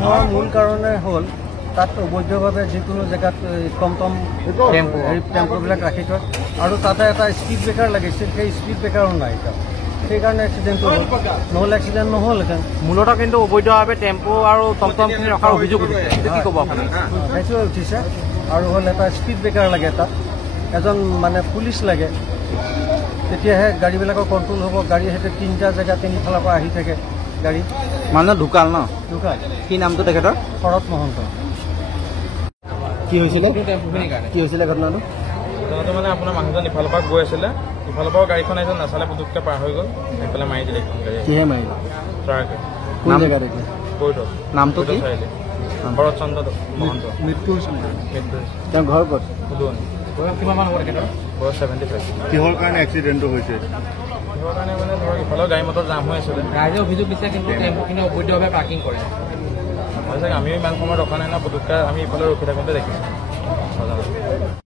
হোৱাৰ মূল কাৰণে হ'ল তাত অবৈধভাৱে যিকোনো জেগাত টমটম টেম্পোবিলাক ৰাখি থয় আৰু তাতে এটা স্পীড ব্ৰেকাৰ লাগিছিল, সেই স্পীড ব্ৰেকাৰো নাই তাত, সেইকাৰণে এক্সিডেণ্টটো হ'ল, নহ'লে এক্সিডেণ্ট নহ'লহেঁতেন। মূলতঃ কিন্তু অবৈধভাৱে টেম্পো আৰু টমটমখিনি ৰখাৰ অভিযোগ উঠিছে, কি ক'ব আপুনি? সেইটোৱে উঠিছে আৰু হ'ল এটা স্পীড ব্ৰেকাৰ লাগে, তাত এজন মানে পুলিচ লাগে, তেতিয়াহে গাড়ীবিলাকৰ কণ্ট্ৰল হ'ব। গাড়ী সেইটো তিনিটা জেগা তিনিফালৰ পৰা আহি থাকে গাড়ী। মানুহ ঢুকাল ন? ঢুকাল। কি নামটো তেখেতৰ? শৰৎ মহন্ত। কি হৈছিলে ঘটনাটো? ঘটনাটো মানে আপোনাৰ মানুহজন ইফালৰ পৰা গৈ আছিলে, ইফালৰ পৰা গাড়ীখন আহিছিল, নাচালে পুতুককৈ পাৰ হৈ গ'ল, সেইফালে মাৰি দিলে এখন গাড়ী। কিহে মাৰিলে? ট্ৰাকে। কোন জেগাত এইটো? কৈতো। নামটো কি? শৰৎ চন্দ্ৰ মহন্ত। মৃত্যু হৈছে। তেওঁৰ ঘৰ ক'ত? উদুৱনি। বয়স কিমান হ'ব তেখেতৰ? বয়স 75। কিহৰ কাৰণে এক্সিডেণ্টটো হৈছে? কিহৰ কাৰণে মানে ধৰক ইফালৰ গাড়ী মটৰ জাম হৈ আছিলে। ৰাইজে অভিযোগ দিছে কিন্তু টেম্পোখিনি অবৈধভাৱে পাৰ্কিং কৰে। আমিও ইমান সময়ত ৰখা নাই ন, পুতুককৈ আমি ইফালে ৰখি থাকোঁতে দেখিছোঁ।